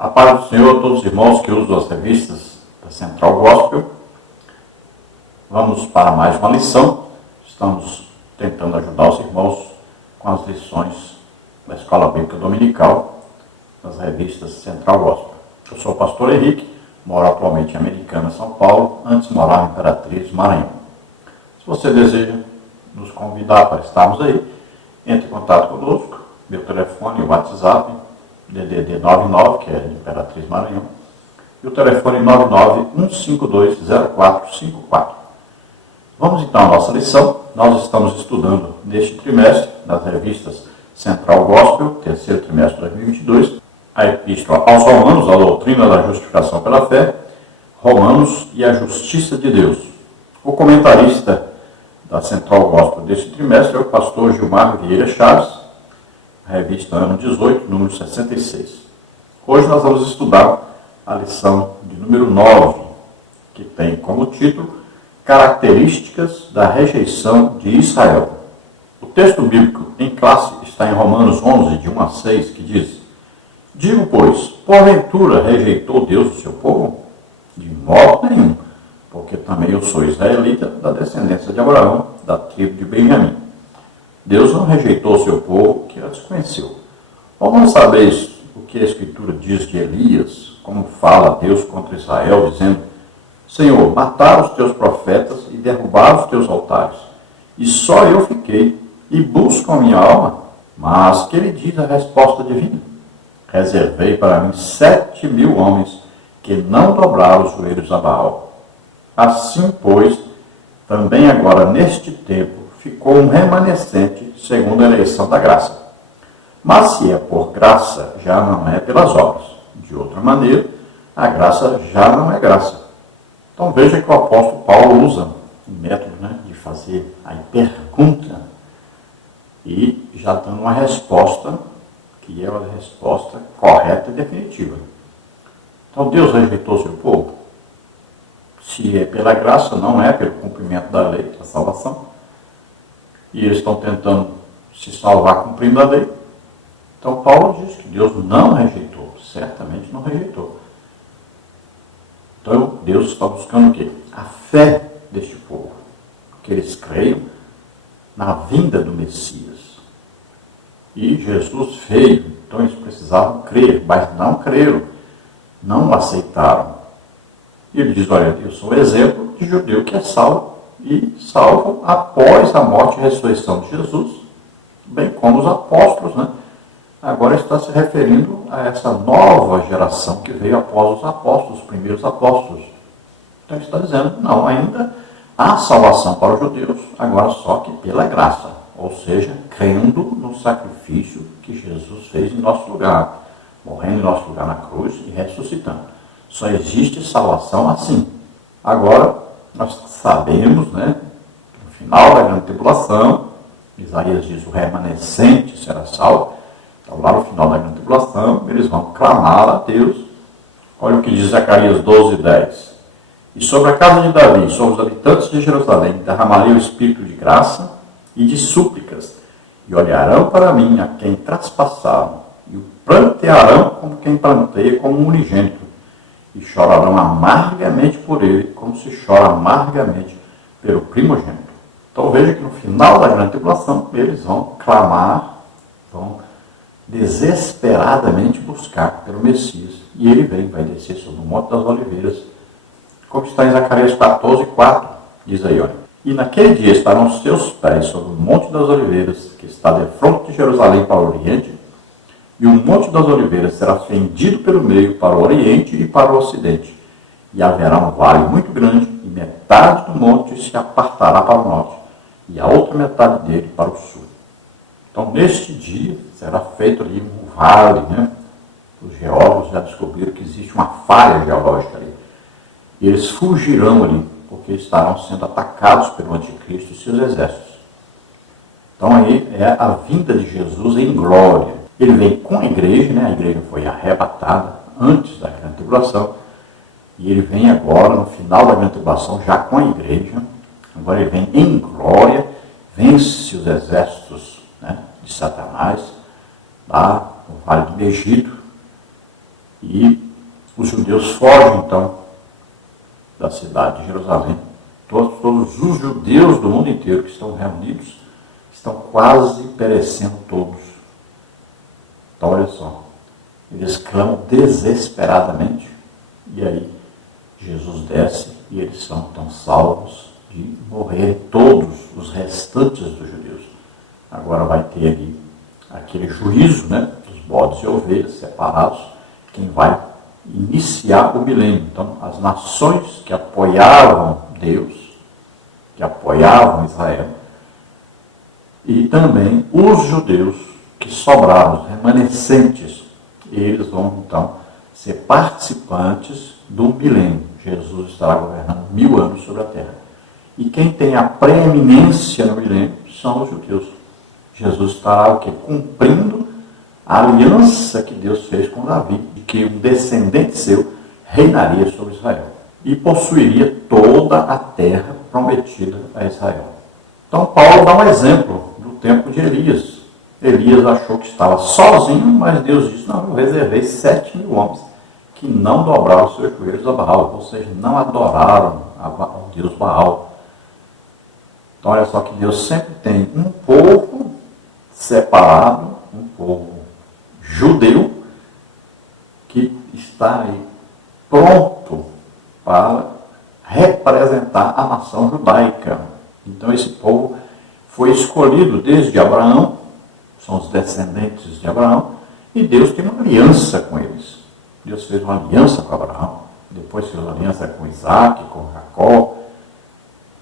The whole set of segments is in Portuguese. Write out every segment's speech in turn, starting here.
A paz do Senhor a todos os irmãos que usam as revistas da Central Gospel. Vamos para mais uma lição. Estamos tentando ajudar os irmãos com as lições da Escola Bíblica Dominical das revistas Central Gospel. Eu sou o pastor Henrique, moro atualmente em Americana, São Paulo, antes morava em Imperatriz, Maranhão. Se você deseja nos convidar para estarmos aí, entre em contato conosco, meu telefone, o WhatsApp, DDD 99, que é de Imperatriz, Maranhão, e o telefone 991520454. Vamos então à nossa lição. Nós estamos estudando neste trimestre, nas revistas Central Gospel, terceiro trimestre de 2022, a Epístola aos Romanos, a doutrina da justificação pela fé, Romanos e a justiça de Deus. O comentarista da Central Gospel deste trimestre é o pastor Gilmar Vieira Chaves, revista ano 18, número 66. Hoje nós vamos estudar a lição de número 9, que tem como título Características da rejeição de Israel. O texto bíblico em classe está em Romanos 11, de 1 a 6, que diz: Digo, pois, porventura rejeitou Deus o seu povo? De modo nenhum, porque também eu sou israelita, da descendência de Abraão, da tribo de Benjamim. Deus não rejeitou o seu povo, que antes conheceu. Ou não sabeis o que a Escritura diz de Elias, como fala Deus contra Israel, dizendo: Senhor, mataram os teus profetas e derrubaram os teus altares, e só eu fiquei, e buscam a minha alma? Mas que ele diz a resposta divina? Reservei para mim 7.000 homens que não dobraram os joelhos a Baal. Assim, pois, também agora neste tempo ficou um remanescente segundo a eleição da graça. Mas se é por graça, já não é pelas obras. De outra maneira, a graça já não é graça. Então veja que o apóstolo Paulo usa o método de fazer a pergunta e já dando uma resposta que é a resposta correta e definitiva. Então Deus rejeitou seu povo? Se é pela graça, não é pelo cumprimento da lei, da salvação. E eles estão tentando se salvar cumprindo a lei. Então Paulo diz que Deus não rejeitou, certamente não rejeitou. Então Deus está buscando o quê? A fé deste povo, que eles creiam na vinda do Messias. E Jesus veio, então eles precisavam crer, mas não creram, não o aceitaram. E ele diz: olha, eu sou um exemplo de judeu que é salvo, e salvo após a morte e ressurreição de Jesus, bem como os apóstolos, Agora está se referindo a essa nova geração que veio após os apóstolos, os primeiros apóstolos. Então ele está dizendo: não, ainda há salvação para os judeus, agora só que pela graça, ou seja, crendo no sacrifício que Jesus fez em nosso lugar, morrendo em nosso lugar na cruz e ressuscitando. Só existe salvação assim. Agora, nós sabemos, que no final da grande tribulação, Isaías diz: o remanescente será salvo. Então, lá no final da grande tribulação, eles vão clamar a Deus. Olha o que diz Zacarias 12:10. E sobre a casa de Davi, sobre os habitantes de Jerusalém, derramarei o espírito de graça e de súplicas, e olharão para mim a quem traspassaram, e o plantearão como quem planteia como um unigênito, e chorarão amargamente por ele, como se chora amargamente pelo primogênito. Então veja que no final da grande tribulação, eles vão clamar, vão desesperadamente buscar pelo Messias. E ele vem, vai descer sobre o Monte das Oliveiras, como está em Zacarias 14:4, diz aí, olha: E naquele dia estarão os seus pés sobre o Monte das Oliveiras, que está defronte de Jerusalém para o Oriente, e o Monte das Oliveiras será fendido pelo meio para o Oriente e para o Ocidente. E haverá um vale muito grande, e metade do monte se apartará para o norte, e a outra metade dele para o sul. Então, neste dia, será feito ali um vale, Os geólogos já descobriram que existe uma falha geológica ali. E eles fugirão ali, porque estarão sendo atacados pelo anticristo e seus exércitos. Então, aí é a vinda de Jesus em glória. Ele vem com a igreja, a igreja foi arrebatada antes da grande tribulação, e ele vem agora, no final da grande tribulação, já com a igreja. Agora ele vem em glória, vence os exércitos de Satanás, lá no Vale do Egito, E os judeus fogem, então, da cidade de Jerusalém. Todos os judeus do mundo inteiro que estão reunidos estão quase perecendo todos. Então, olha só, eles clamam desesperadamente, e aí Jesus desce e eles são então salvos de morrer todos os restantes dos judeus. Agora vai ter ali aquele juízo, né, dos bodes e ovelhas separados, quem vai iniciar o milênio. Então, as nações que apoiavam Deus, que apoiavam Israel, e também os judeus que sobraram, os remanescentes, eles vão então ser participantes do milênio. Jesus estará governando 1000 anos sobre a terra. E quem tem a preeminência no milênio são os judeus. Jesus estará o quê? Cumprindo a aliança que Deus fez com Davi, de que um descendente seu reinaria sobre Israel e possuiria toda a terra prometida a Israel. Então Paulo dá um exemplo do tempo de Elias. Elias achou que estava sozinho, mas Deus disse: não, eu reservei 7.000 homens que não dobraram seus joelhos a Baal, ou seja, não adoraram ao Deus Baal. Então olha só que Deus sempre tem um povo separado, um povo judeu, que está aí pronto para representar a nação judaica. Então esse povo foi escolhido desde Abraão, são os descendentes de Abraão, e Deus tem uma aliança com eles. Deus fez uma aliança com Abraão, depois fez uma aliança com Isaac, com Jacó.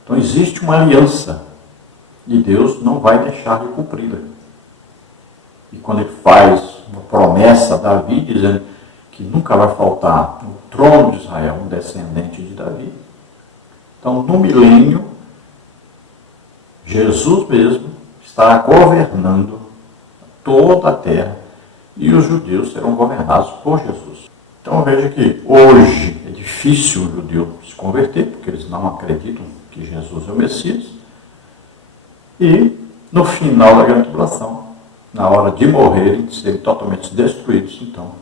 Então existe uma aliança, e Deus não vai deixar de cumpri-la. E quando ele faz uma promessa a Davi, dizendo que nunca vai faltar no trono de Israel um descendente de Davi, então no milênio, Jesus mesmo estará governando toda a terra e os judeus serão governados por Jesus. Então veja que hoje é difícil o judeu se converter, porque eles não acreditam que Jesus é o Messias. E no final da grande tribulação, na hora de morrerem, de serem totalmente destruídos, então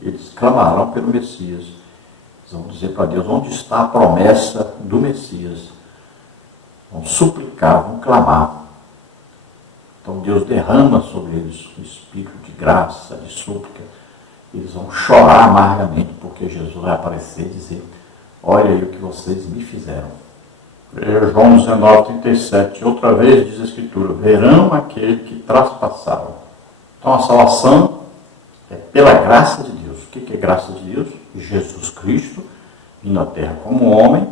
eles clamarão pelo Messias. Eles vão dizer para Deus: onde está a promessa do Messias? Vão suplicar, vão clamar. Então Deus derrama sobre eles um espírito de graça, de súplica. Eles vão chorar amargamente, porque Jesus vai aparecer e dizer: olha aí o que vocês me fizeram. João 19:37, outra vez diz a Escritura: verão aquele que traspassaram. Então a salvação é pela graça de Deus. O que é graça de Deus? Jesus Cristo vindo à terra como homem,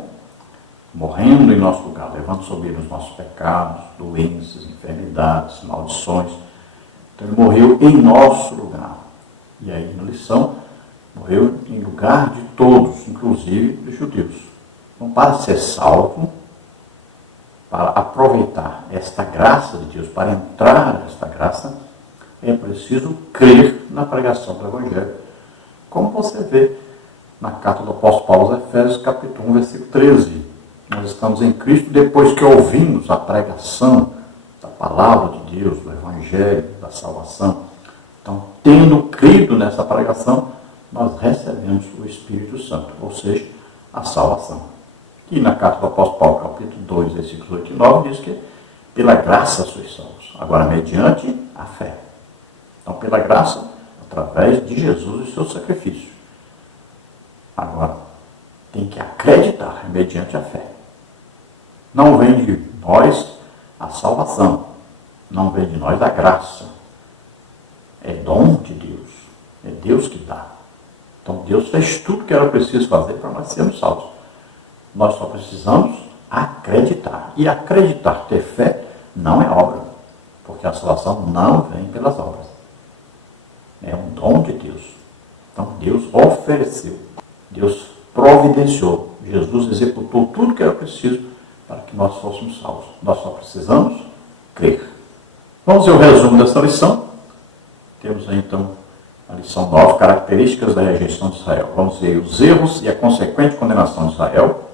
morrendo em nosso lugar, levando sobre ele os nossos pecados, doenças, enfermidades, maldições. Então ele morreu em nosso lugar. E aí na lição, morreu em lugar de todos, inclusive dos judeus. Então, para ser salvo, para aproveitar esta graça de Deus, para entrar nesta graça, é preciso crer na pregação do Evangelho. Como você vê na carta do apóstolo Paulo aos Efésios, capítulo 1, versículo 13. Nós estamos em Cristo depois que ouvimos a pregação da palavra de Deus, do Evangelho, da salvação. Então, tendo crido nessa pregação, nós recebemos o Espírito Santo, ou seja, a salvação. E na carta do apóstolo Paulo, capítulo 2, versículos 8 e 9, diz que pela graça sois salvos, agora mediante a fé. Então, pela graça, através de Jesus e seu sacrifício. Agora, tem que acreditar mediante a fé. Não vem de nós a salvação, não vem de nós a graça. É dom de Deus, é Deus que dá. Então Deus fez tudo que era preciso fazer para nós sermos salvos. Nós só precisamos acreditar. E acreditar, ter fé, não é obra, porque a salvação não vem pelas obras. É um dom de Deus. Então Deus ofereceu, Deus providenciou, Jesus executou tudo que era preciso para que nós fôssemos salvos. Nós só precisamos crer. Vamos ver o resumo dessa lição. Temos aí então a lição 9, características da rejeição de Israel. Vamos ver os erros e a consequente condenação de Israel.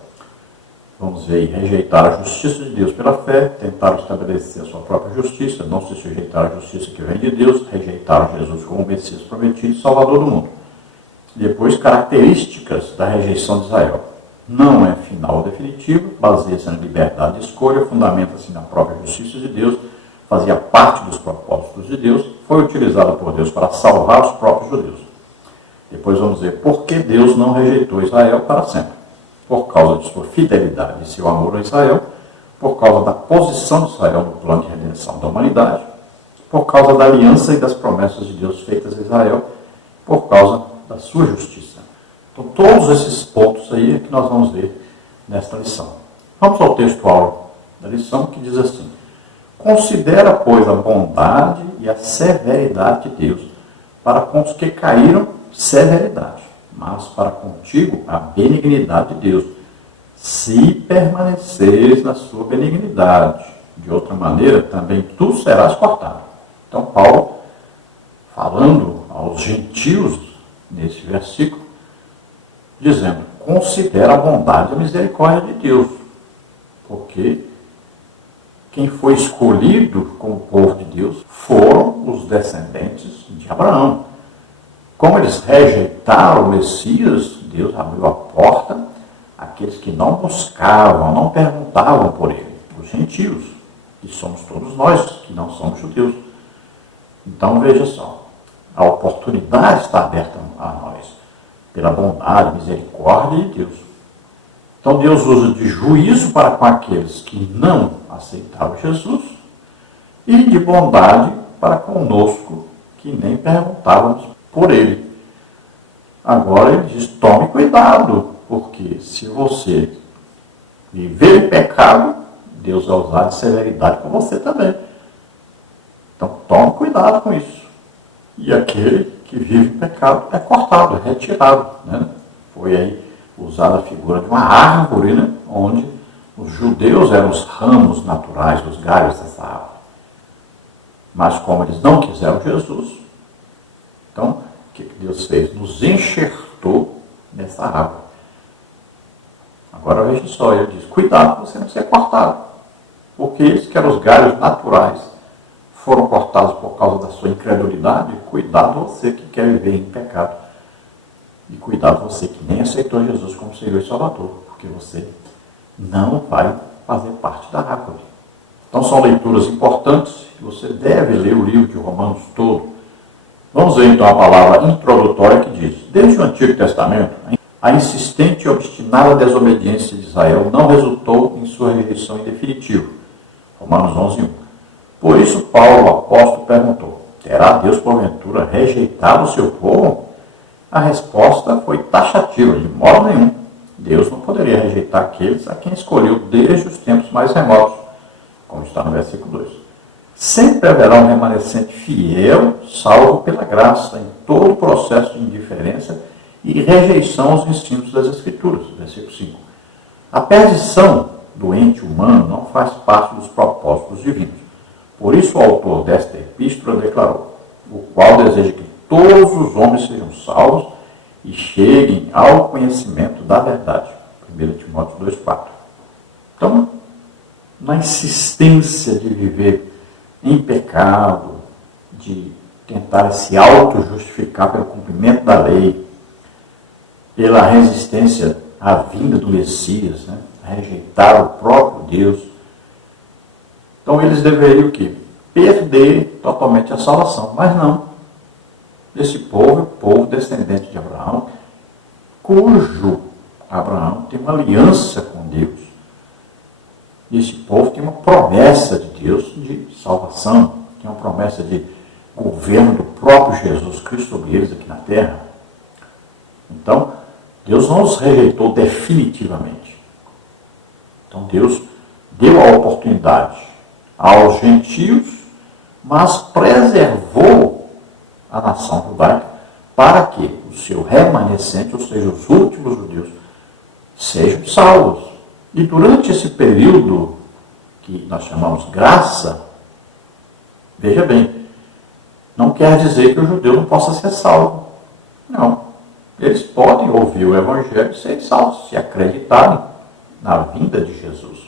Vamos ver rejeitar a justiça de Deus pela fé, tentar estabelecer a sua própria justiça, não se sujeitar à justiça que vem de Deus, rejeitar Jesus como Messias prometido e Salvador do mundo. Depois, características da rejeição de Israel. Não é final definitivo, baseia-se na liberdade de escolha, fundamenta-se na própria justiça de Deus, fazia parte dos propósitos de Deus, foi utilizado por Deus para salvar os próprios judeus. Depois vamos ver por que Deus não rejeitou Israel para sempre. Por causa de sua fidelidade e seu amor a Israel, por causa da posição de Israel no plano de redenção da humanidade, por causa da aliança e das promessas de Deus feitas a Israel, por causa da sua justiça. Então, todos esses pontos aí é que nós vamos ver nesta lição. Vamos ao texto-áureo da lição, que diz assim: considera, pois, a bondade e a severidade de Deus, para com os que caíram, severidade, mas para contigo a benignidade de Deus, se permaneceres na sua benignidade. De outra maneira, também tu serás cortado. Então, Paulo, falando aos gentios, nesse versículo, dizendo, considera a bondade e a misericórdia de Deus, porque quem foi escolhido como povo de Deus foram os descendentes de Abraão. Como eles rejeitaram o Messias, Deus abriu a porta àqueles que não buscavam, não perguntavam por ele, os gentios, que somos todos nós, que não somos judeus. Então, veja só, a oportunidade está aberta a nós, pela bondade e misericórdia de Deus. Então, Deus usa de juízo para com aqueles que não aceitaram Jesus e de bondade para conosco, que nem perguntávamos por ele. Agora ele diz, tome cuidado, porque se você viver em pecado, Deus vai usar de severidade com você também. Então tome cuidado com isso. E aquele que vive em pecado é cortado, é retirado. Né? Foi aí usada a figura de uma árvore, né? Onde os judeus eram os ramos naturais, os galhos dessa árvore. Mas como eles não quiseram Jesus, então o que Deus fez? Nos enxertou nessa árvore. Agora veja só, ele diz, cuidado para você não ser cortado. Porque eles que eram os galhos naturais foram cortados por causa da sua incredulidade. Cuidado você que quer viver em pecado. E cuidado você que nem aceitou Jesus como Senhor e Salvador. Porque você não vai fazer parte da árvore. Então são leituras importantes. Você deve ler o livro de Romanos todo. Vamos ver então a palavra introdutória que diz, desde o Antigo Testamento, a insistente e obstinada desobediência de Israel não resultou em sua rejeição em definitivo. Romanos 11:1. Por isso Paulo, o apóstolo, perguntou, terá Deus porventura rejeitado o seu povo? A resposta foi taxativa, de modo nenhum. Deus não poderia rejeitar aqueles a quem escolheu desde os tempos mais remotos, como está no versículo 2. Sempre haverá um remanescente fiel, salvo pela graça, em todo o processo de indiferença e rejeição aos ensinos das Escrituras. Versículo 5. A perdição do ente humano não faz parte dos propósitos divinos. Por isso o autor desta epístola declarou, o qual deseja que todos os homens sejam salvos e cheguem ao conhecimento da verdade. 1 Timóteo 2,4. Então, na insistência de viver em pecado, de tentar se auto-justificar pelo cumprimento da lei, pela resistência à vinda do Messias, né? Rejeitar o próprio Deus. Então eles deveriam o quê? Perder totalmente a salvação. Mas não. Esse povo é o povo descendente de Abraão, cujo Abraão tem uma aliança com Deus. E esse povo tem uma promessa de Deus de salvação, tem uma promessa de governo do próprio Jesus Cristo sobre eles aqui na terra. Então, Deus não os rejeitou definitivamente. Então, Deus deu a oportunidade aos gentios, mas preservou a nação judaica para que o seu remanescente, ou seja, os últimos judeus, sejam salvos. E durante esse período que nós chamamos graça, veja bem, não quer dizer que o judeu não possa ser salvo. Não. Eles podem ouvir o Evangelho e ser salvos, se acreditarem na vinda de Jesus.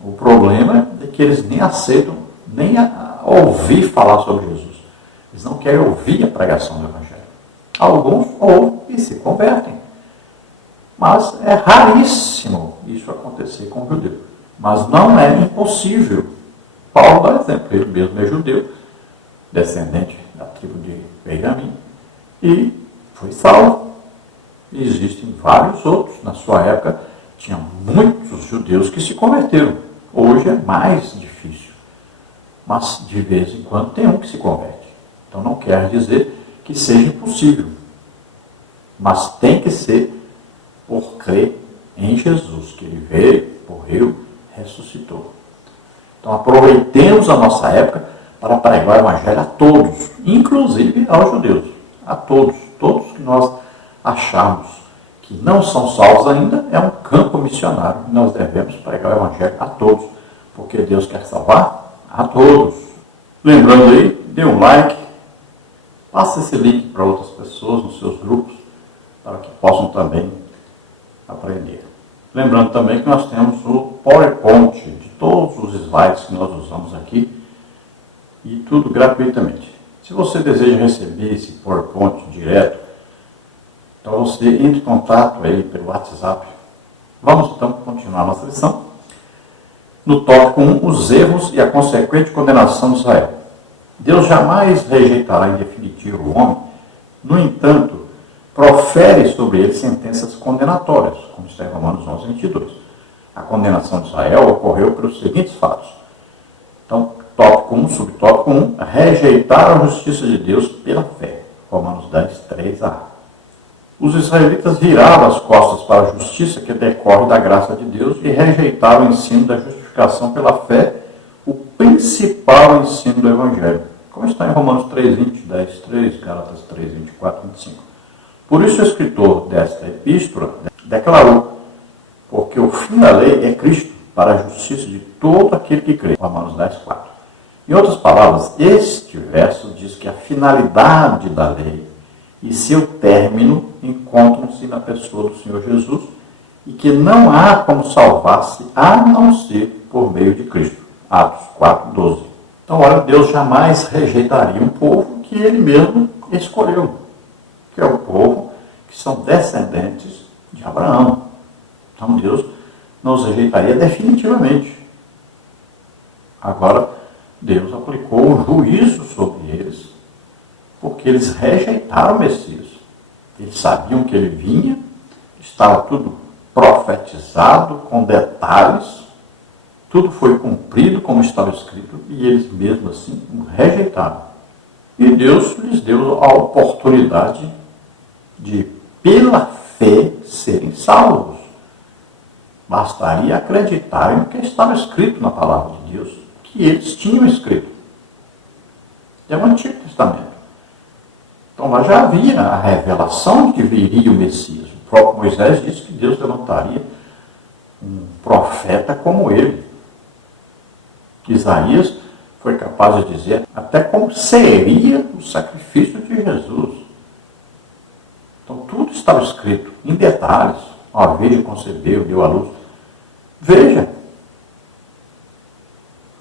O problema é que eles nem aceitam, nem ouvir falar sobre Jesus. Eles não querem ouvir a pregação do Evangelho. Alguns ouvem e se convertem. Mas é raríssimo isso acontecer com o judeu. Mas não é impossível. Paulo dá exemplo, ele mesmo é judeu, descendente da tribo de Benjamim, e foi salvo. E existem vários outros. Na sua época, tinha muitos judeus que se converteram. Hoje é mais difícil. Mas, de vez em quando, tem um que se converte. Então, não quer dizer que seja impossível. Mas tem que ser por crer em Jesus, que ele veio, morreu, ressuscitou. Então, aproveitemos a nossa época para pregar o Evangelho a todos, inclusive aos judeus. A todos. Todos que nós acharmos que não são salvos ainda, é um campo missionário. E nós devemos pregar o Evangelho a todos, porque Deus quer salvar a todos. Lembrando aí, dê um like, passe esse link para outras pessoas nos seus grupos, para que possam também aprender. Lembrando também que nós temos o PowerPoint de todos os slides que nós usamos aqui, e tudo gratuitamente. Se você deseja receber esse PowerPoint direto, então você entre em contato aí pelo WhatsApp. Vamos então continuar nossa lição. No tópico 1, os erros e a consequente condenação de Israel. Deus jamais rejeitará em definitivo o homem, no entanto, profere sobre ele sentenças condenatórias, como está em Romanos 11, 22. A condenação de Israel ocorreu pelos seguintes fatos. Então, tópico 1, subtópico 1, rejeitar a justiça de Deus pela fé. Romanos 10, 3a. Os israelitas viraram as costas para a justiça que decorre da graça de Deus e rejeitaram o ensino da justificação pela fé, o principal ensino do Evangelho, como está em Romanos 3, 20, 10, 3, Gálatas 3, 24, 25. Por isso o escritor desta epístola declarou, porque o fim da lei é Cristo, para a justiça de todo aquele que crê. Romanos 10, 4. Em outras palavras, este verso diz que a finalidade da lei e seu término encontram-se na pessoa do Senhor Jesus e que não há como salvar-se a não ser por meio de Cristo. Atos 4, 12. Então, olha, Deus jamais rejeitaria um povo que ele mesmo escolheu, que é o povo que são descendentes de Abraão. Então, Deus não os rejeitaria definitivamente. Agora, Deus aplicou o juízo sobre eles, porque eles rejeitaram o Messias. Eles sabiam que ele vinha, estava tudo profetizado, com detalhes, tudo foi cumprido como estava escrito, e eles mesmo assim o rejeitaram. E Deus lhes deu a oportunidade de, pela fé, serem salvos. Bastaria acreditarem no que estava escrito na palavra de Deus, que eles tinham escrito. É o Antigo Testamento. Então lá já havia a revelação de que viria o Messias. O próprio Moisés disse que Deus levantaria um profeta como ele. Isaías foi capaz de dizer até como seria o sacrifício de Jesus. Então tudo estava escrito em detalhes. A Virgem concebeu, deu à luz. Veja,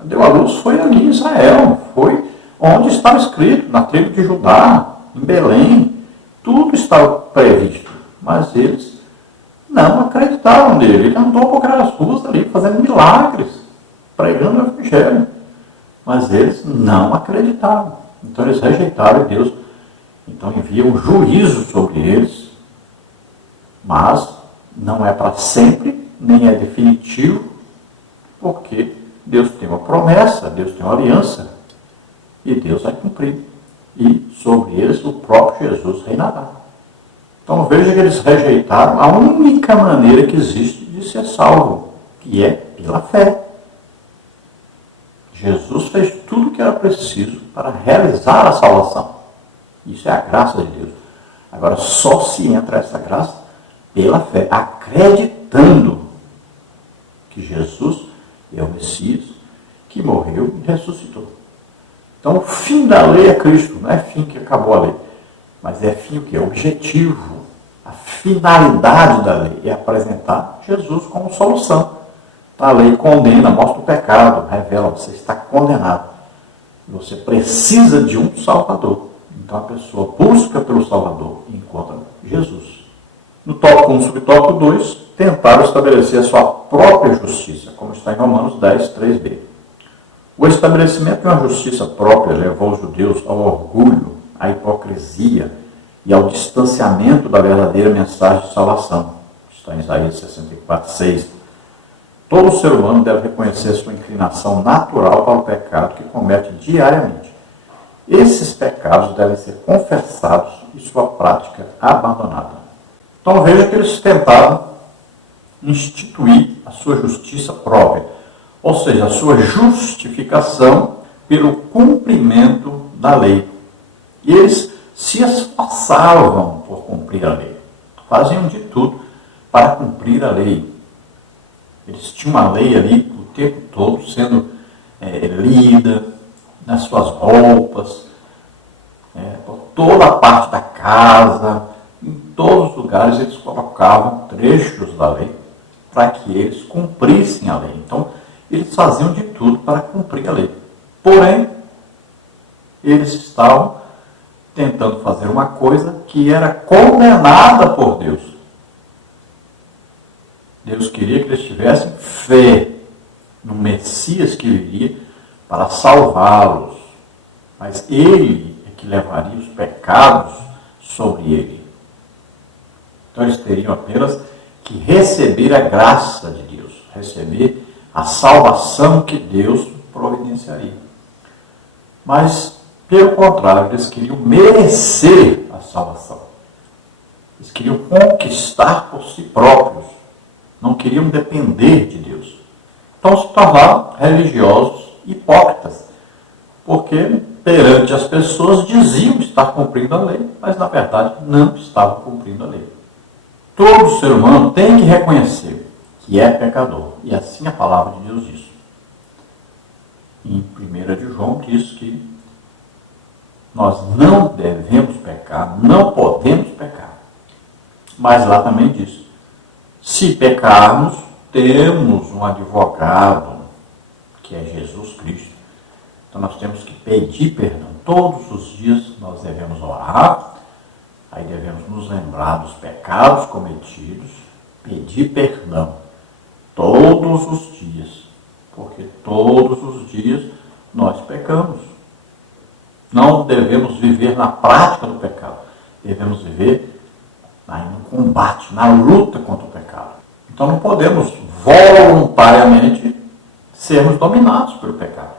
deu à luz foi ali em Israel, foi onde estava escrito, na tribo de Judá, em Belém. Tudo estava previsto, mas eles não acreditaram nele. Ele andou por aquelas ruas ali, fazendo milagres, pregando o Evangelho. Mas eles não acreditaram. Então eles rejeitaram Deus. Então envia um juízo sobre eles, mas não é para sempre, nem é definitivo, porque Deus tem uma promessa, Deus tem uma aliança, e Deus vai cumprir. E sobre eles o próprio Jesus reinará. Então veja que eles rejeitaram a única maneira que existe de ser salvo, que é pela fé. Jesus fez tudo o que era preciso para realizar a salvação. Isso é a graça de Deus. Agora só se entra essa graça pela fé, acreditando que Jesus é o Messias, que morreu e ressuscitou. Então o fim da lei é Cristo, não é fim que acabou a lei, mas é fim o que? É objetivo. A finalidade da lei é apresentar Jesus como solução. A lei condena, mostra o pecado, revela, você está condenado. Você precisa de um Salvador. Então a pessoa busca pelo Salvador e encontra Jesus. No tópico 1, subtópico 2, tentaram estabelecer a sua própria justiça, como está em Romanos 10, 3b. O estabelecimento de uma justiça própria levou os judeus ao orgulho, à hipocrisia e ao distanciamento da verdadeira mensagem de salvação. Está em Isaías 64, 6. Todo ser humano deve reconhecer sua inclinação natural para o pecado que comete diariamente. Esses pecados devem ser confessados e sua prática abandonada. Então veja que eles tentaram instituir a sua justiça própria, ou seja, a sua justificação pelo cumprimento da lei. E eles se esforçavam por cumprir a lei. Faziam de tudo para cumprir a lei. Eles tinham a lei ali o tempo todo sendo lida, nas suas roupas, por toda a parte da casa, em todos os lugares eles colocavam trechos da lei para que eles cumprissem a lei. Então, eles faziam de tudo para cumprir a lei. Porém, eles estavam tentando fazer uma coisa que era condenada por Deus. Deus queria que eles tivessem fé no Messias que viria para salvá-los. Mas ele é que levaria os pecados sobre ele. Então eles teriam apenas que receber a graça de Deus, receber a salvação que Deus providenciaria. Mas, pelo contrário, eles queriam merecer a salvação. Eles queriam conquistar por si próprios. Não queriam depender de Deus. Então se tornaram religiosos hipócritas, porque perante as pessoas diziam estar cumprindo a lei, mas na verdade não estavam cumprindo a lei. Todo ser humano tem que reconhecer que é pecador, e assim a palavra de Deus diz. Em 1 de João diz que nós não devemos pecar, não podemos pecar. Mas lá também diz, se pecarmos, temos um advogado, que é Jesus Cristo. Então nós temos que pedir perdão. Todos os dias nós devemos orar, aí devemos nos lembrar dos pecados cometidos, pedir perdão. Todos os dias. Porque todos os dias nós pecamos. Não devemos viver na prática do pecado. Devemos viver no combate, na luta contra o pecado. Então não podemos voluntariamente sermos dominados pelo pecado.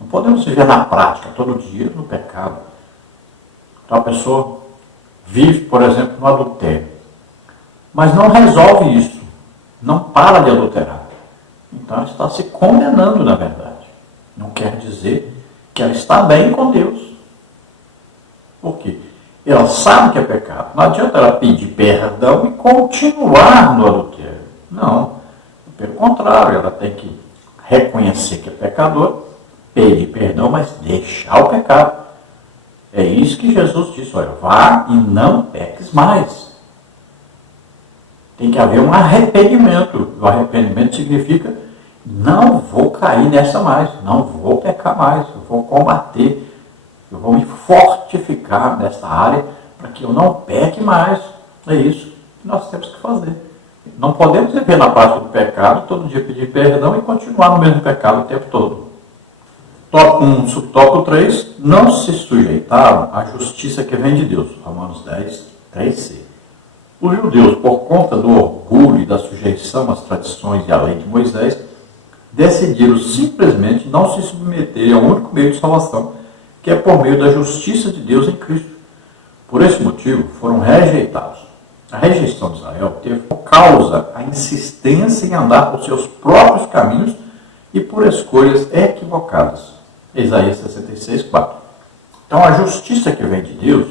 Não podemos viver na prática, todo dia, no pecado. Então a pessoa vive, por exemplo, no adultério. Mas não resolve isso. Não para de adulterar. Então ela está se condenando, na verdade. Não quer dizer que ela está bem com Deus. Por quê? Ela sabe que é pecado. Não adianta ela pedir perdão e continuar no adultério. Não. Pelo contrário, ela tem que reconhecer que é pecador, pedir perdão, mas deixar o pecado. É isso que Jesus disse, olha, vá e não peques mais. Tem que haver um arrependimento. O arrependimento significa, não vou cair nessa mais, não vou pecar mais, eu vou combater, eu vou me fortificar nessa área para que eu não peque mais. É isso que nós temos que fazer. Não podemos viver na prática do pecado, todo dia pedir perdão e continuar no mesmo pecado o tempo todo. Tópico 1, subtópico 3, não se sujeitaram à justiça que vem de Deus. Romanos 10, 3c. Os judeus, por conta do orgulho e da sujeição às tradições e à lei de Moisés, decidiram simplesmente não se submeter ao único meio de salvação, que é por meio da justiça de Deus em Cristo. Por esse motivo, foram rejeitados. A rejeição de Israel teve por causa a insistência em andar por seus próprios caminhos e por escolhas equivocadas. Isaías 66, 4. Então, a justiça que vem de Deus,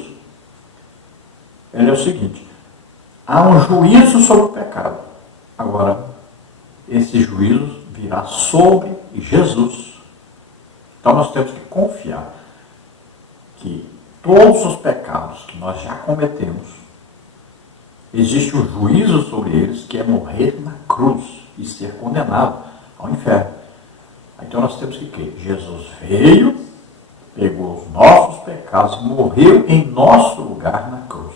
ela é o seguinte, há um juízo sobre o pecado. Agora, esse juízo virá sobre Jesus. Então, nós temos que confiar que todos os pecados que nós já cometemos, existe um juízo sobre eles, que é morrer na cruz e ser condenado ao inferno. Então nós temos que Jesus veio, pegou os nossos pecados e morreu em nosso lugar na cruz.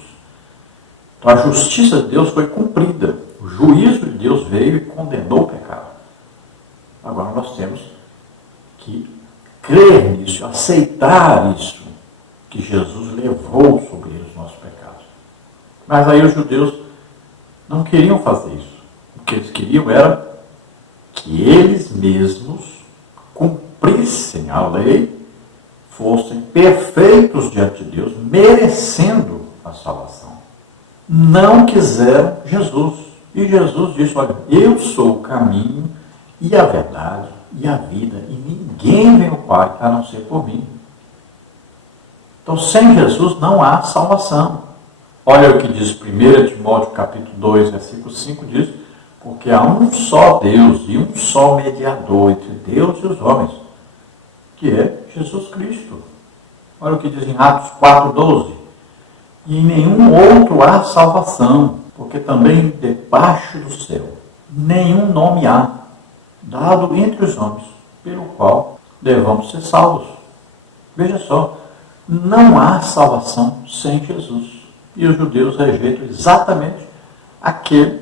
Então a justiça de Deus foi cumprida. O juízo de Deus veio e condenou o pecado. Agora nós temos que crer nisso, aceitar isso, que Jesus levou sobre eles os nossos pecados. Mas aí os judeus não queriam fazer isso. O que eles queriam era que eles mesmos cumprissem a lei, fossem perfeitos diante de Deus, merecendo a salvação. Não quiseram Jesus. E Jesus disse, olha, eu sou o caminho e a verdade e a vida, e ninguém vem ao Pai a não ser por mim. Então, sem Jesus não há salvação. Olha o que diz 1 Timóteo capítulo 2, versículo 5, diz, porque há um só Deus e um só mediador entre Deus e os homens, que é Jesus Cristo. Olha o que diz em Atos 4:12. E em nenhum outro há salvação, porque também debaixo do céu nenhum nome há, dado entre os homens, pelo qual devamos ser salvos. Veja só, não há salvação sem Jesus. E os judeus rejeitam exatamente aquele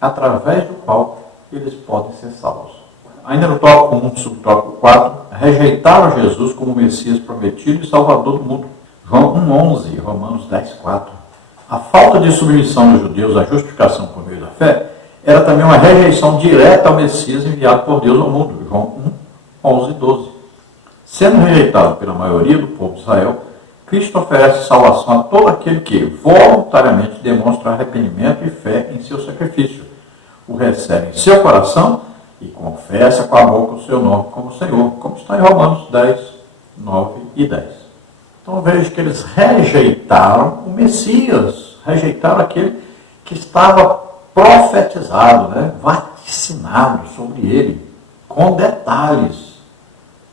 através do qual eles podem ser salvos. Ainda no tópico 1, subtópico 4, rejeitaram Jesus como Messias prometido e Salvador do mundo. João 1:11, Romanos 10:4. A falta de submissão dos judeus à justificação por meio da fé era também uma rejeição direta ao Messias enviado por Deus ao mundo. João 1:11-12. Sendo rejeitado pela maioria do povo de Israel, Cristo oferece salvação a todo aquele que voluntariamente demonstra arrependimento e fé em seu sacrifício, o recebe em seu coração e confessa com a boca o seu nome como Senhor, como está em Romanos 10:9-10. Então veja que eles rejeitaram o Messias, rejeitaram aquele que estava profetizado, vaticinado sobre ele, com detalhes.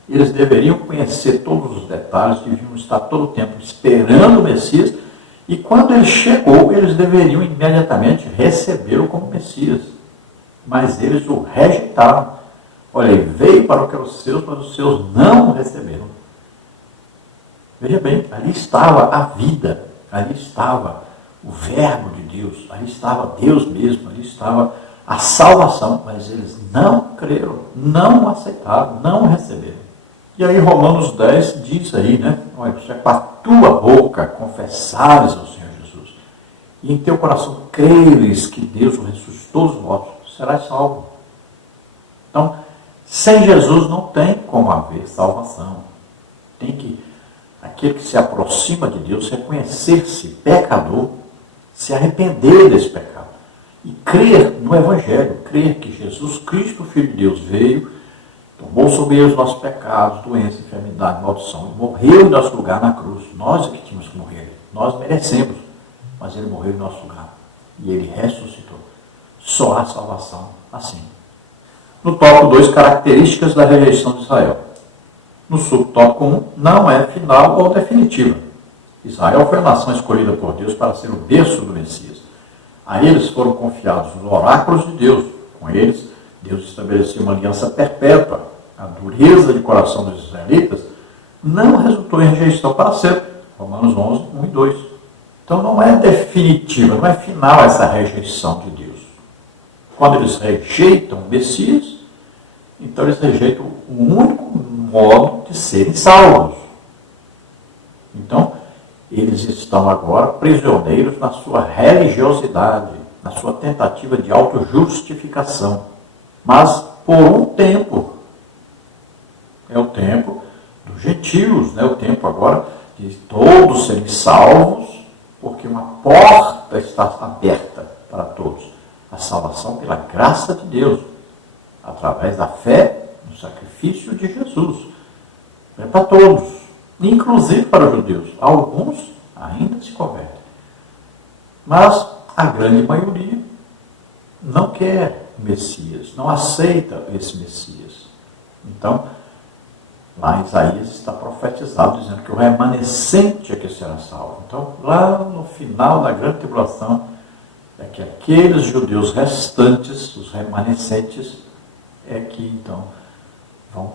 Eles deveriam conhecer todos os detalhes, deviam estar todo o tempo esperando o Messias, e quando ele chegou, eles deveriam imediatamente recebê-lo como Messias. Mas eles o rejeitaram. Olha, ele veio para o que era os seus, mas os seus não o receberam. Veja bem, ali estava a vida, ali estava o verbo de Deus, ali estava Deus mesmo, ali estava a salvação, mas eles não creram, não aceitaram, não receberam. E aí Romanos 10 diz aí, olha, se é com a tua boca confessares ao Senhor Jesus, e em teu coração creres que Deus o ressuscitou dos mortos, serás salvo. Então, sem Jesus não tem como haver salvação. Tem que, aquele que se aproxima de Deus, reconhecer-se pecador, se arrepender desse pecado e crer no Evangelho, crer que Jesus Cristo, Filho de Deus, veio, tomou sobre ele os nossos pecados, doença, enfermidade, maldição, e morreu em nosso lugar na cruz. Nós é que tínhamos que morrer, nós merecemos, mas ele morreu em nosso lugar e ele ressuscitou. Só há salvação assim. No tópico 2, características da rejeição de Israel. No subtópico 1, não é final ou definitiva. Israel foi a nação escolhida por Deus para ser o berço do Messias. A eles foram confiados os oráculos de Deus. Com eles, Deus estabeleceu uma aliança perpétua. A dureza de coração dos israelitas não resultou em rejeição para sempre. Romanos 11, 1 e 2. Então não é definitiva, não é final essa rejeição de Deus. Quando eles rejeitam o Messias, então eles rejeitam o único modo de serem salvos. Então, eles estão agora prisioneiros na sua religiosidade, na sua tentativa de autojustificação. Mas por um tempo. É o tempo dos gentios, o tempo agora de todos serem salvos, porque uma porta está aberta para todos. A salvação pela graça de Deus, através da fé no sacrifício de Jesus. É para todos, inclusive para os judeus. Alguns ainda se convertem. Mas a grande maioria não quer Messias, não aceita esse Messias. Então, lá em Isaías está profetizado, dizendo que o remanescente é que será salvo. Então, lá no final da grande tribulação, é que aqueles judeus restantes, os remanescentes, é que então vão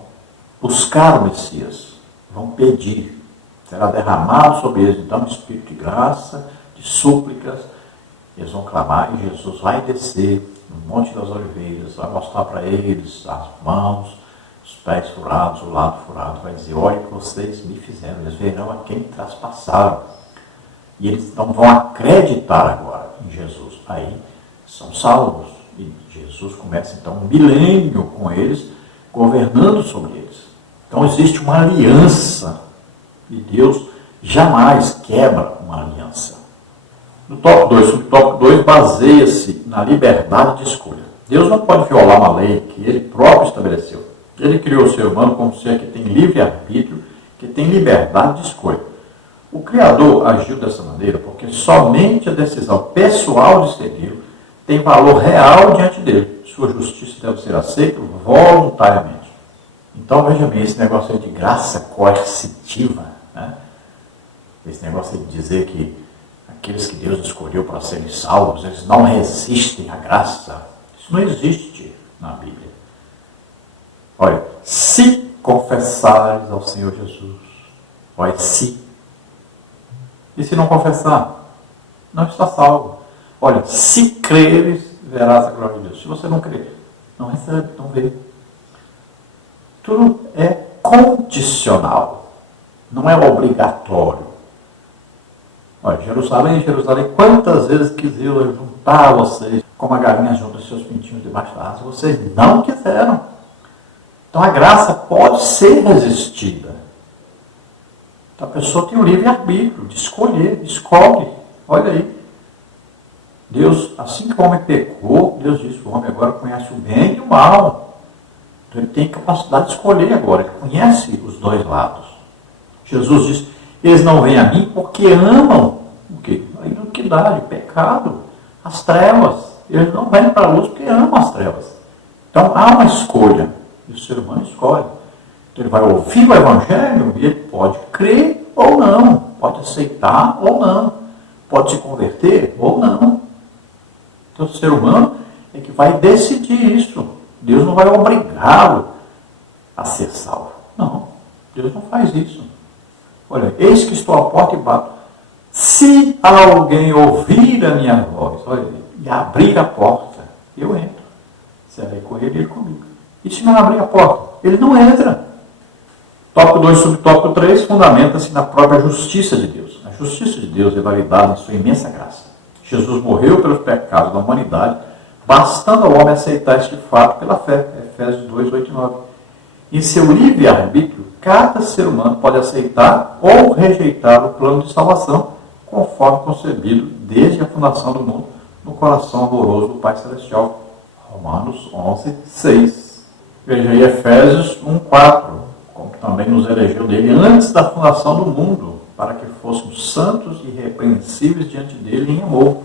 buscar o Messias, vão pedir. Será derramado sobre eles então um espírito de graça, de súplicas. Eles vão clamar e Jesus vai descer no Monte das Oliveiras, vai mostrar para eles as mãos, os pés furados, o lado furado, vai dizer: olha o que vocês me fizeram. Eles verão a quem traspassaram. E eles não vão acreditar agora em Jesus. Aí são salvos. E Jesus começa então um milênio com eles, governando sobre eles. Então existe uma aliança. E Deus jamais quebra uma aliança. No tópico 2, subtópico 2, baseia-se na liberdade de escolha. Deus não pode violar uma lei que Ele próprio estabeleceu. Ele criou o ser humano como ser que tem livre-arbítrio, que tem liberdade de escolha. O Criador agiu dessa maneira porque somente a decisão pessoal de segui-lo tem valor real diante dele. Sua justiça deve ser aceita voluntariamente. Então, veja bem, esse negócio aí de graça coercitiva, né? Esse negócio aí de dizer que aqueles que Deus escolheu para serem salvos, eles não resistem à graça. Isso não existe na Bíblia. Olha, se confessares ao Senhor Jesus, olha, se. E se não confessar, não está salvo. Olha, se creres, verás a glória de Deus. Se você não crer, não recebe, não vê. Tudo é condicional, não é obrigatório. Olha, Jerusalém, Jerusalém, quantas vezes quis eu juntar vocês como a galinha junta os seus pintinhos debaixo da asa, vocês não quiseram. Então a graça pode ser resistida. Então a pessoa tem o livre-arbítrio de escolher, escolhe. Olha aí. Deus, assim que o homem pecou, Deus disse: o homem agora conhece o bem e o mal. Então ele tem capacidade de escolher agora, ele conhece os dois lados. Jesus disse: eles não vêm a mim porque amam o quê? A iniquidade, o pecado, as trevas. Eles não vêm para a luz porque amam as trevas. Então há uma escolha, e o ser humano escolhe. Então ele vai ouvir o Evangelho e ele pode crer ou não, pode aceitar ou não, pode se converter ou não. Então o ser humano é que vai decidir isso. Deus não vai obrigá-lo a ser salvo. Não, Deus não faz isso. Olha, eis que estou à porta e bato. Se alguém ouvir a minha voz, olha, e abrir a porta, eu entro. Serei com ele e ele comigo. E se não abrir a porta, ele não entra. Tópico 2, subtópico 3, fundamenta-se na própria justiça de Deus. A justiça de Deus é validada em sua imensa graça. Jesus morreu pelos pecados da humanidade, bastando ao homem aceitar este fato pela fé. Efésios 2, 8 e 9. Em seu livre-arbítrio, cada ser humano pode aceitar ou rejeitar o plano de salvação, conforme concebido desde a fundação do mundo, no coração amoroso do Pai Celestial. Romanos 11, 6. Veja aí Efésios 1, 4. Como também nos elegeu dele antes da fundação do mundo, para que fôssemos santos e irrepreensíveis diante dele em amor.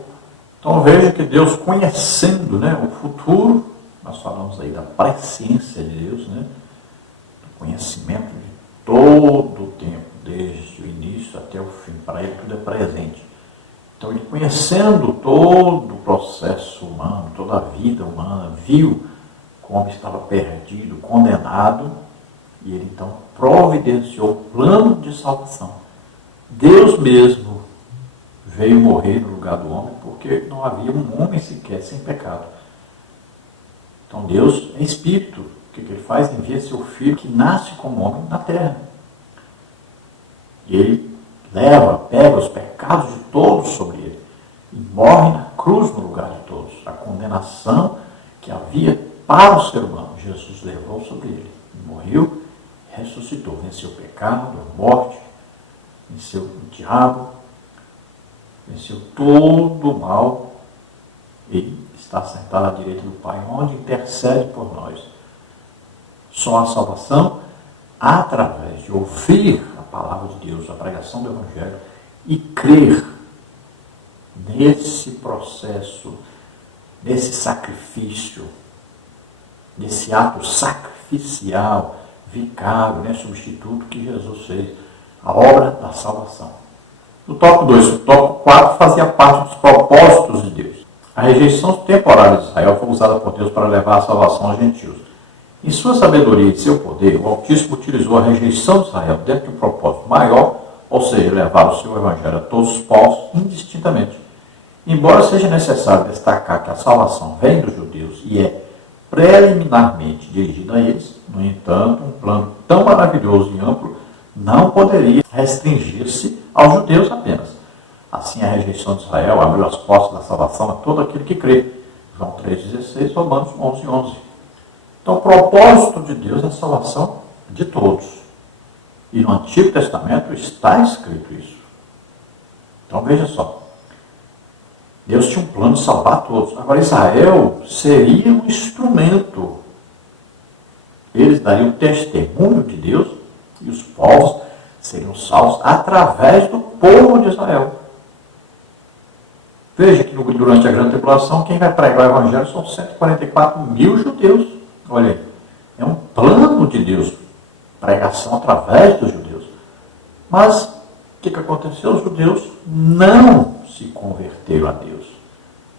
Então veja que Deus, conhecendo, né, o futuro, nós falamos aí da presciência de Deus, né, do conhecimento de todo o tempo, desde o início até o fim, para ele tudo é presente. Então ele, conhecendo todo o processo humano, toda a vida humana, viu como estava perdido, condenado, e ele então providenciou o plano de salvação. Deus mesmo veio morrer no lugar do homem, porque não havia um homem sequer sem pecado. Então Deus é Espírito. O que ele faz? Envia seu Filho que nasce como homem na terra. E ele pega os pecados de todos sobre ele e morre na cruz no lugar de todos. A condenação que havia para o ser humano, Jesus levou sobre ele. Morreu, ressuscitou, venceu o pecado, a morte, venceu o diabo, venceu todo o mal e está sentado à direita do Pai, onde intercede por nós. Só a salvação através de ouvir a palavra de Deus, a pregação do Evangelho e crer nesse processo, nesse sacrifício, nesse ato sacrificial, vicário, né, substituto que Jesus fez, a obra da salvação. No tópico 2, o tópico 4 fazia parte dos propósitos de Deus. A rejeição temporária de Israel foi usada por Deus para levar a salvação aos gentios. Em sua sabedoria e seu poder, o Altíssimo utilizou a rejeição de Israel dentro de um propósito maior ou seja, levar o seu evangelho a todos os povos indistintamente. Embora seja necessário destacar que a salvação vem dos judeus e é preliminarmente dirigida a eles, no entanto, um plano tão maravilhoso e amplo não poderia restringir-se aos judeus apenas. Assim, a rejeição de Israel abriu as portas da salvação a todo aquele que crê. João 3,16, Romanos 11:11. Então, o propósito de Deus é a salvação de todos. E no Antigo Testamento está escrito isso. Então, veja só. Deus tinha um plano de salvar todos. Agora, Israel seria um instrumento. Eles dariam testemunho de Deus e os povos seriam salvos através do povo de Israel. Veja que durante a grande tribulação, quem vai pregar o evangelho são 144 mil judeus. Olha aí, é um plano de Deus, pregação através dos judeus. Mas, o que aconteceu? Os judeus não se converteram a Deus.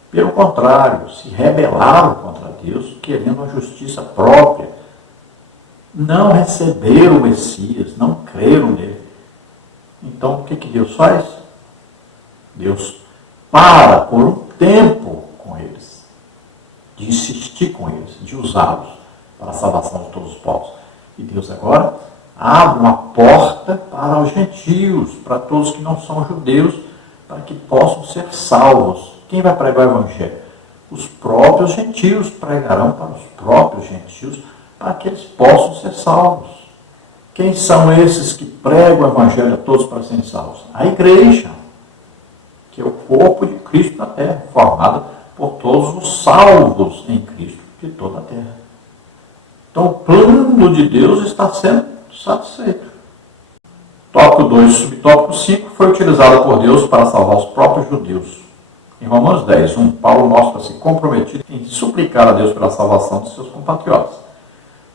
Pelo contrário, se rebelaram contra Deus, querendo a justiça própria. Não receberam o Messias, não creram nele. Então, o que Deus faz? Deus para por um tempo com eles, de insistir com eles, de usá-los para a salvação de todos os povos. E Deus agora abre uma porta para os gentios, para todos que não são judeus, para que possam ser salvos. Quem vai pregar o evangelho? Os próprios gentios pregarão para os próprios gentios, para que eles possam ser salvos. Quem são esses que pregam o evangelho a todos para serem salvos? A igreja, que é o corpo de Cristo na terra, formado por todos os salvos em Cristo de toda a terra. Então, o plano de Deus está sendo satisfeito. Tópico 2, subtópico 5, foi utilizado por Deus para salvar os próprios judeus. Em Romanos 10:1, Paulo mostra-se comprometido em suplicar a Deus pela salvação de seus compatriotas.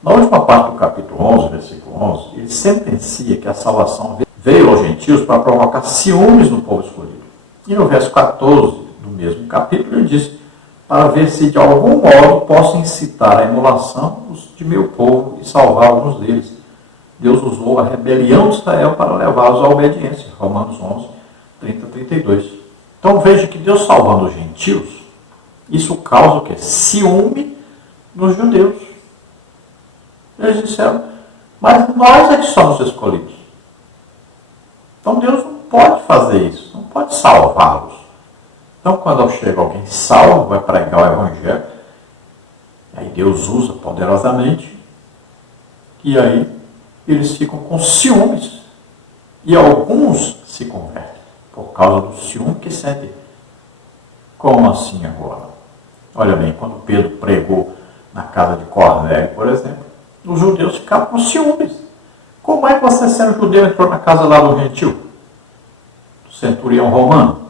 Na última parte do capítulo 11, versículo 11, ele sentencia que a salvação veio aos gentios para provocar ciúmes no povo escolhido. E no verso 14 do mesmo capítulo, ele diz: para ver se de algum modo posso incitar a emulação de meu povo e salvar alguns deles. Deus usou a rebelião de Israel para levá-los à obediência. Romanos 11, 30-32. Então veja que Deus salvando os gentios, isso causa o quê? Ciúme nos judeus. Eles disseram: mas nós é que somos escolhidos. Então Deus não pode fazer isso, não pode salvá-los. Então, quando chega alguém salvo, vai pregar o evangelho, aí Deus usa poderosamente, e aí eles ficam com ciúmes. E alguns se convertem por causa do ciúme que sentem. Como assim agora? Olha bem, quando Pedro pregou na casa de Cornélio, por exemplo, os judeus ficaram com ciúmes. Como é que você, sendo judeu, entrou na casa lá do gentil? Do centurião romano?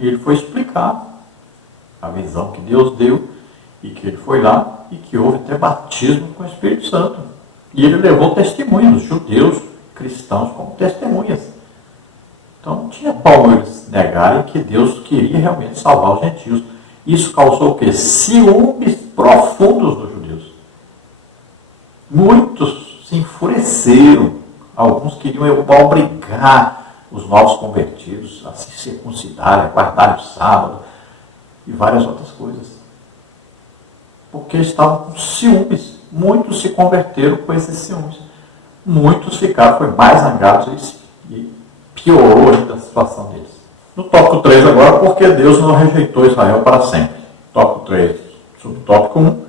E ele foi explicar a visão que Deus deu, e que ele foi lá, e que houve até batismo com o Espírito Santo. E ele levou testemunhas, os judeus cristãos como testemunhas. Então não tinha como eles negarem que Deus queria realmente salvar os gentios. Isso causou o quê? Ciúmes profundos dos judeus. Muitos se enfureceram. Alguns queriam obrigar os novos convertidos a se circuncidarem, a guardarem o sábado e várias outras coisas. Porque estavam com ciúmes. Muitos se converteram com esses ciúmes. Muitos ficaram, foi mais zangados e piorou ainda a situação deles. No tópico 3 agora, porque Deus não rejeitou Israel para sempre. Tópico 3, subtópico 1,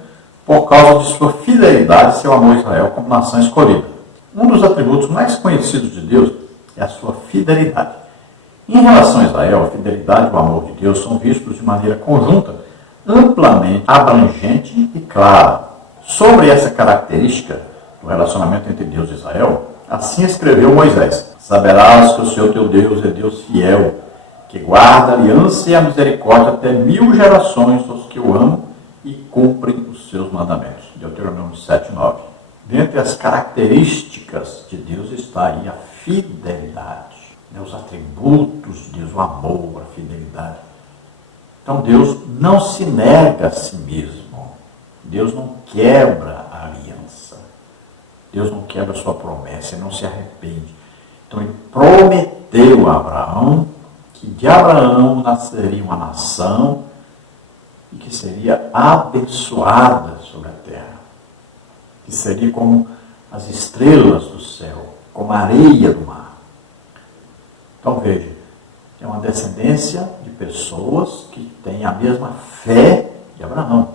por causa de sua fidelidade e seu amor a Israel como nação escolhida. Um dos atributos mais conhecidos de Deus é a sua fidelidade. Em relação a Israel, a fidelidade e o amor de Deus são vistos de maneira conjunta, amplamente abrangente e clara. Sobre essa característica do relacionamento entre Deus e Israel, assim escreveu Moisés: saberás que o Senhor teu Deus é Deus fiel, que guarda a aliança e a misericórdia até 1000 gerações dos que o amam e cumprem os seus mandamentos. Deuteronômio 7:9. Dentre as características de Deus está aí a fidelidade, os atributos de Deus, o amor, a fidelidade. Então Deus não se nega a si mesmo. Deus não quebra a aliança. Deus não quebra a sua promessa, Ele não se arrepende. Então ele prometeu a Abraão que de Abraão nasceria uma nação e que seria abençoada sobre a terra, que seria como as estrelas do céu, como a areia do mar. Então veja, é uma descendência de pessoas que têm a mesma fé de Abraão.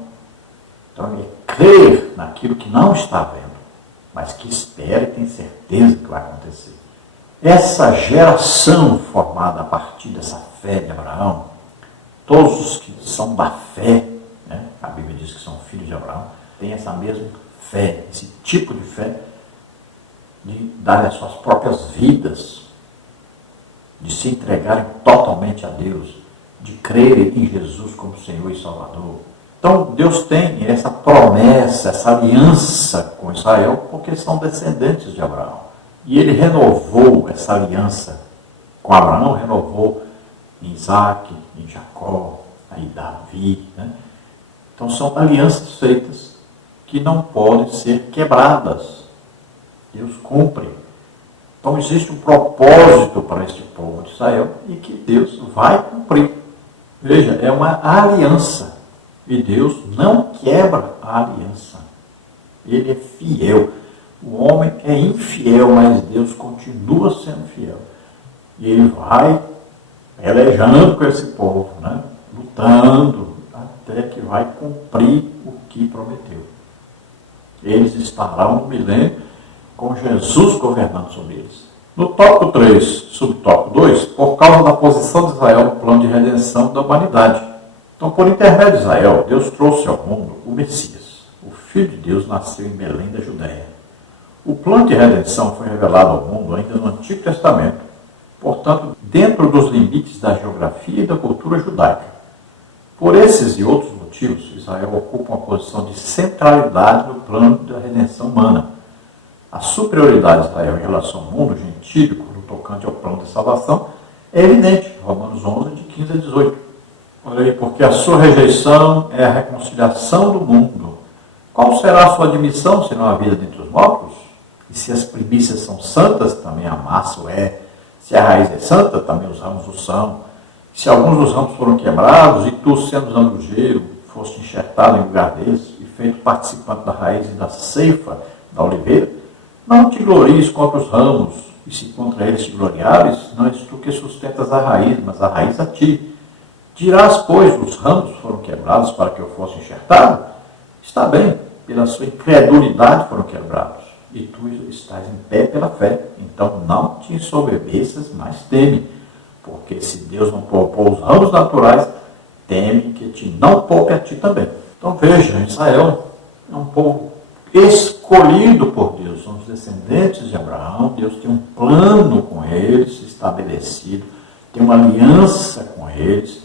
Então é crer naquilo que não está vendo, mas que espera e tem certeza que vai acontecer. Essa geração formada a partir dessa fé de Abraão, todos os que são da fé, né? A Bíblia diz que são filhos de Abraão, têm essa mesma fé, esse tipo de fé de dar as suas próprias vidas, de se entregarem totalmente a Deus, de crerem em Jesus como Senhor e Salvador. Então Deus tem essa promessa, essa aliança com Israel, porque são descendentes de Abraão. E ele renovou essa aliança com Abraão, renovou em Isaac, em Jacó, em Davi. Né? Então são alianças feitas que não podem ser quebradas. Deus cumpre. Então existe um propósito para este povo de Israel e que Deus vai cumprir. Veja, é uma aliança. E Deus não quebra a aliança. Ele é fiel. O homem é infiel, mas Deus continua sendo fiel. E ele vai pelejando com esse povo, né? Lutando, até que vai cumprir o que prometeu. Eles estarão no milênio com Jesus governando sobre eles. No tópico 3, subtópico 2, por causa da posição de Israel no plano de redenção da humanidade. Então, por intermédio de Israel, Deus trouxe ao mundo o Messias. O Filho de Deus nasceu em Belém da Judéia. O plano de redenção foi revelado ao mundo ainda no Antigo Testamento, portanto, dentro dos limites da geografia e da cultura judaica. Por esses e outros motivos, Israel ocupa uma posição de centralidade no plano da redenção humana. A superioridade de Israel em relação ao mundo gentílico no tocante ao plano de salvação é evidente, Romanos 11, de 15 a 18. Olha aí, porque a sua rejeição é a reconciliação do mundo. Qual será a sua admissão, senão a vida dentre os mortos? E se as primícias são santas, também a massa o é. Se a raiz é santa, também os ramos o são. Se alguns dos ramos foram quebrados, e tu, sendo zambujeiro, foste enxertado em lugar deles, e feito participante da raiz e da ceifa da oliveira, não te glories contra os ramos, e se contra eles te gloriares, não és tu que sustentas a raiz, mas a raiz a ti. Dirás, pois, os ramos foram quebrados para que eu fosse enxertado? Está bem, pela sua incredulidade foram quebrados, e tu estás em pé pela fé. Então não te ensoberbeças, mas teme, porque se Deus não poupou os ramos naturais, teme que te não poupe a ti também. Então veja, Israel é um povo escolhido por Deus, são os descendentes de Abraão. Deus tem um plano com eles estabelecido, tem uma aliança com eles.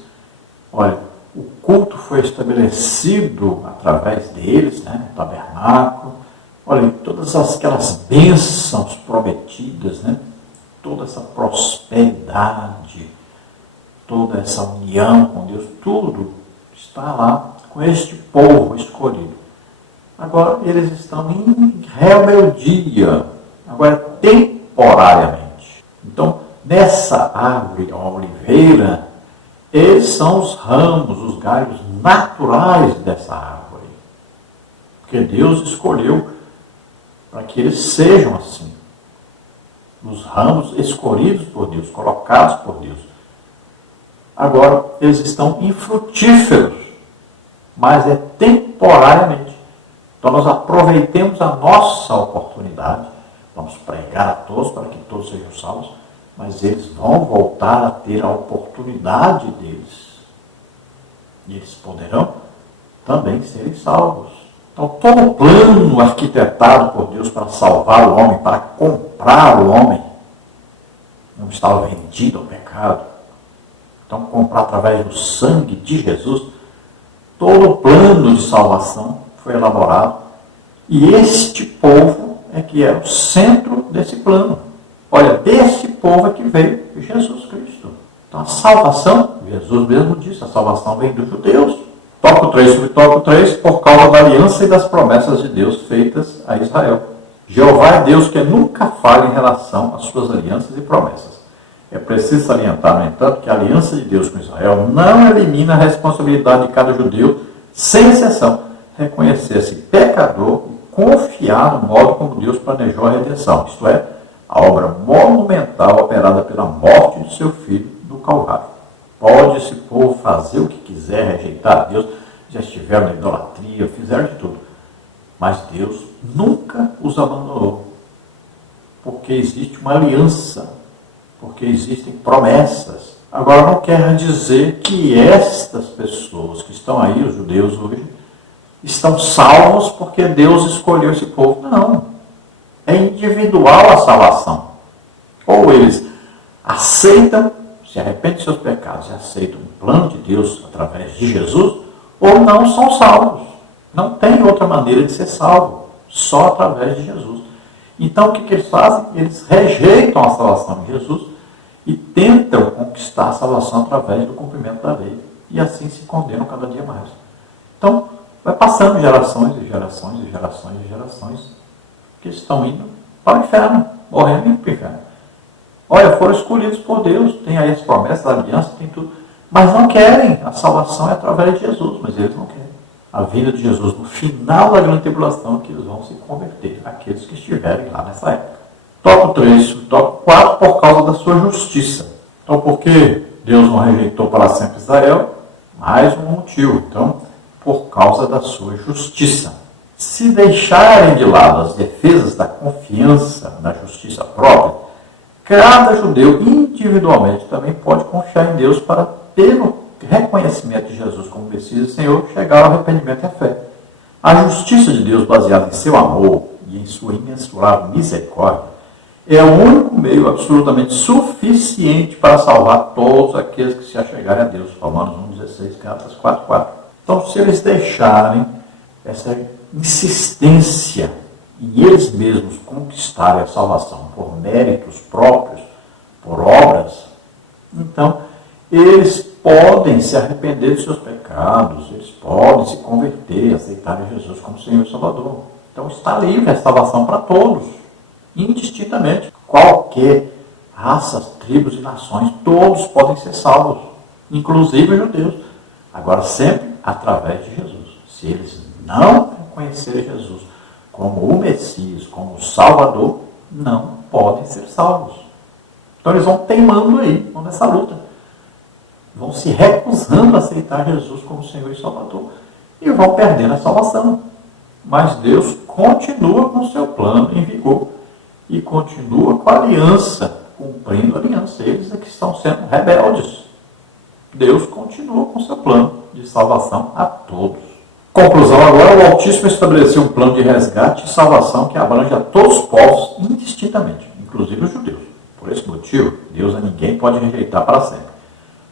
Olha, o culto foi estabelecido através deles, né, no tabernáculo. Olha, todas aquelas bênçãos prometidas, né, toda essa prosperidade, toda essa união com Deus, tudo está lá com este povo escolhido. Agora, eles estão em rebeldia, agora temporariamente. Então, nessa árvore, a oliveira, eles são os ramos, os galhos naturais dessa árvore. Porque Deus escolheu para que eles sejam assim. Os ramos escolhidos por Deus, colocados por Deus. Agora, eles estão infrutíferos, mas é temporariamente. Então, nós aproveitemos a nossa oportunidade. Vamos pregar a todos para que todos sejam salvos, mas eles vão voltar a ter a oportunidade deles. E eles poderão também serem salvos. Então, todo o plano arquitetado por Deus para salvar o homem, para comprar o homem, não estava vendido ao pecado. Então, comprar através do sangue de Jesus, todo o plano de salvação foi elaborado. E este povo é que é o centro desse plano. Olha, desse povo é que veio Jesus Cristo. Então, a salvação, Jesus mesmo disse, a salvação vem dos judeus. Tópico 3, subtópico 3, por causa da aliança e das promessas de Deus feitas a Israel. Jeová é Deus que nunca falha em relação às suas alianças e promessas. É preciso salientar, no entanto, que a aliança de Deus com Israel não elimina a responsabilidade de cada judeu, sem exceção, reconhecer-se pecador e confiar no modo como Deus planejou a redenção, isto é, a obra monumental operada pela morte de seu filho no Calvário. Pode esse povo fazer o que quiser, rejeitar a Deus, já estiveram na idolatria, fizeram de tudo. Mas Deus nunca os abandonou, porque existe uma aliança, porque existem promessas. Agora, não quer dizer que estas pessoas que estão aí, os judeus hoje, estão salvos porque Deus escolheu esse povo. Não. É individual a salvação. Ou eles aceitam, se arrependem de seus pecados e aceitam o plano de Deus através de Jesus, ou não são salvos. Não tem outra maneira de ser salvo, só através de Jesus. Então, o que eles fazem? Eles rejeitam a salvação de Jesus e tentam conquistar a salvação através do cumprimento da lei. E assim se condenam cada dia mais. Então, vai passando gerações e gerações e gerações e gerações que estão indo para o inferno, morrendo para o inferno. Olha, foram escolhidos por Deus, tem aí as promessas, a aliança, tem tudo. Mas não querem. A salvação é através de Jesus, mas eles não querem. A vinda de Jesus no final da grande tribulação é que eles vão se converter, aqueles que estiverem lá nessa época. Tópico 3, tópico 4, por causa da sua justiça. Então, por que Deus não rejeitou para sempre Israel? Mais um motivo. Então, por causa da sua justiça. Se deixarem de lado as defesas da confiança na justiça própria, cada judeu individualmente também pode confiar em Deus para, pelo reconhecimento de Jesus como Messias e Senhor, chegar ao arrependimento e à fé. A justiça de Deus, baseada em seu amor e em sua imensurável misericórdia, é o único meio absolutamente suficiente para salvar todos aqueles que se achegarem a Deus. Romanos 1,16, Gálatas 4,4. Então, se eles deixarem essa insistência em eles mesmos conquistarem a salvação por méritos próprios, por obras, então eles podem se arrepender de seus pecados, eles podem se converter, aceitar Jesus como Senhor e Salvador. Então está livre a salvação para todos, indistintamente. Qualquer raças, tribos e nações, todos podem ser salvos, inclusive os judeus. Agora, sempre através de Jesus. Se eles não reconhecerem Jesus como o Messias, como o Salvador, não podem ser salvos. Então eles vão teimando aí, vão nessa luta. Vão se recusando a aceitar Jesus como Senhor e Salvador e vão perdendo a salvação. Mas Deus continua com o seu plano em vigor e continua com a aliança, cumprindo a aliança. Eles é que estão sendo rebeldes. Deus continua com o seu plano de salvação a todos. Conclusão agora, o Altíssimo estabeleceu um plano de resgate e salvação que abrange a todos os povos indistintamente, inclusive os judeus. Por esse motivo, Deus a ninguém pode rejeitar para sempre.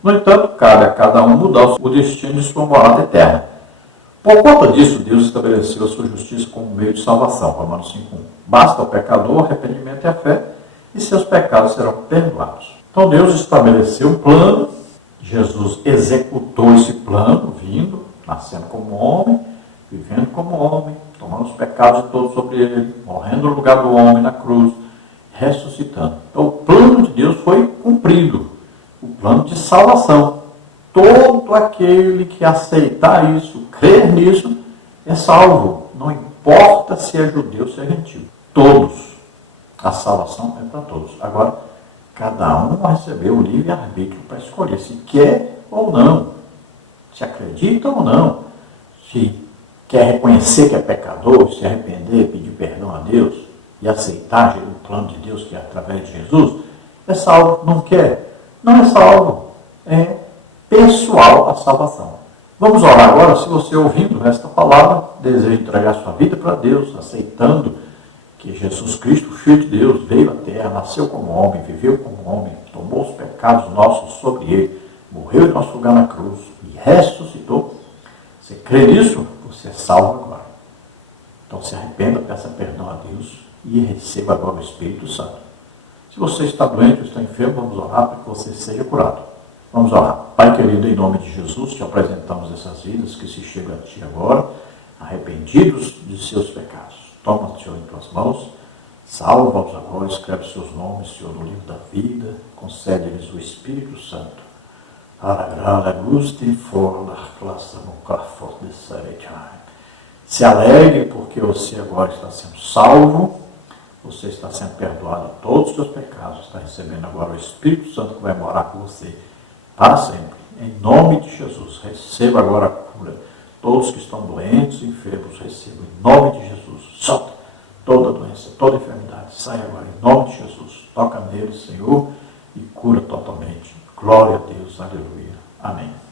No entanto, cabe a cada um mudar o destino de sua morada eterna. Por conta disso, Deus estabeleceu a sua justiça como meio de salvação, Romanos 5,1. Basta ao pecador o arrependimento e a fé, e seus pecados serão perdoados. Então Deus estabeleceu um plano, Jesus executou esse plano, vindo, nascendo como homem, vivendo como homem, tomando os pecados de todos sobre ele, morrendo no lugar do homem na cruz, ressuscitando. Então o plano de Deus foi cumprido, o plano de salvação. Todo aquele que aceitar isso, crer nisso, é salvo. Não importa se é judeu ou se é gentil. Todos. A salvação é para todos. Agora, cada um vai receber o livre-arbítrio para escolher se quer ou não, se acredita ou não, se quer reconhecer que é pecador, se arrepender, pedir perdão a Deus e aceitar o plano de Deus que é através de Jesus, é salvo. Não quer? Não é salvo. É pessoal a salvação. Vamos orar agora. Se você ouvindo esta palavra, deseja entregar sua vida para Deus, aceitando que Jesus Cristo, Filho de Deus, veio à terra, nasceu como homem, viveu como homem, tomou os pecados nossos sobre ele, morreu em nosso lugar na cruz e ressuscitou. Você crê nisso? Você é salvo agora. Então se arrependa, peça perdão a Deus e receba agora o Espírito Santo. Se você está doente ou está enfermo, vamos orar para que você seja curado. Vamos orar. Pai querido, em nome de Jesus, te apresentamos essas vidas que se chegam a Ti agora, arrependidos de seus pecados. Toma, Senhor, em Tuas mãos, Salva-os agora, escreve seus nomes, Senhor, no livro da vida, concede-lhes o Espírito Santo, para agrada guste for da classe no carfor de Saretai. Se alegre, porque você agora está sendo salvo, você está sendo perdoado de todos os seus pecados, está recebendo agora o Espírito Santo que vai morar com você para sempre. Em nome de Jesus, receba agora a cura. Todos que estão doentes, enfermos, recebam em nome de Jesus. Solta toda doença, toda enfermidade. Sai agora em nome de Jesus. Toca neles, Senhor, e cura totalmente. Glória a Deus. Aleluia. Amém.